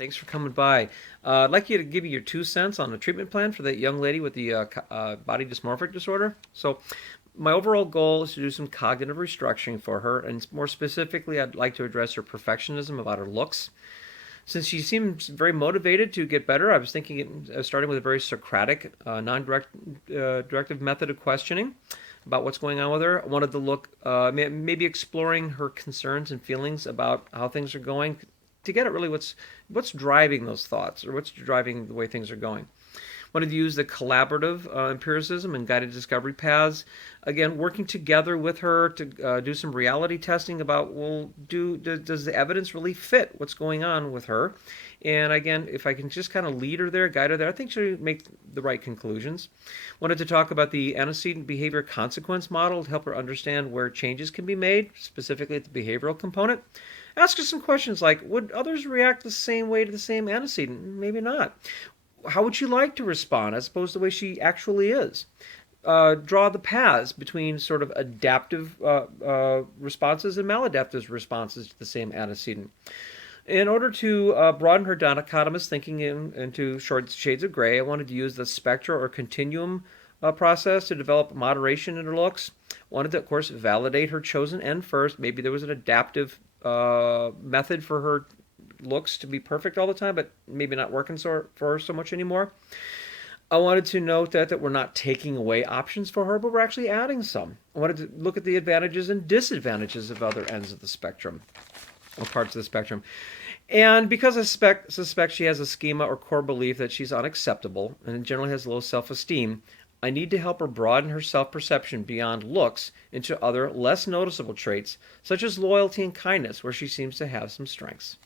Thanks for coming by. I'd like you to give you your 2 cents on the treatment plan for that young lady with the body dysmorphic disorder. So, my overall goal is to do some cognitive restructuring for her, and more specifically, I'd like to address her perfectionism about her looks. Since she seems very motivated to get better, I was thinking of starting with a very Socratic, non-directive method of questioning about what's going on with her. I wanted to look, maybe exploring her concerns and feelings about how things are going, to get at really what's driving those thoughts, or what's driving the way things are going. Wanted to use the collaborative empiricism and guided discovery paths. Again, working together with her to do some reality testing about, well, does the evidence really fit what's going on with her? And again, if I can just kind of lead her there, guide her there, I think she'll make the right conclusions. Wanted to talk about the antecedent behavior consequence model to help her understand where changes can be made, specifically at the behavioral component. Ask her some questions like, would others react the same way to the same antecedent? Maybe not. How would you like to respond as opposed to the way she actually is? Draw the paths between sort of adaptive responses and maladaptive responses to the same antecedent. In order to broaden her dichotomous thinking into short shades of gray, I wanted to use the spectra or continuum process to develop moderation in her looks. Wanted to, of course, validate her chosen end first. Maybe there was an adaptive method for her looks to be perfect all the time, but maybe not working for her so much anymore. I wanted to note that we're not taking away options for her, but we're actually adding some. I wanted to look at the advantages and disadvantages of other ends of the spectrum, or parts of the spectrum. And because I suspect she has a schema or core belief that she's unacceptable and generally has low self-esteem, I need to help her broaden her self-perception beyond looks into other, less noticeable traits, such as loyalty and kindness, where she seems to have some strengths.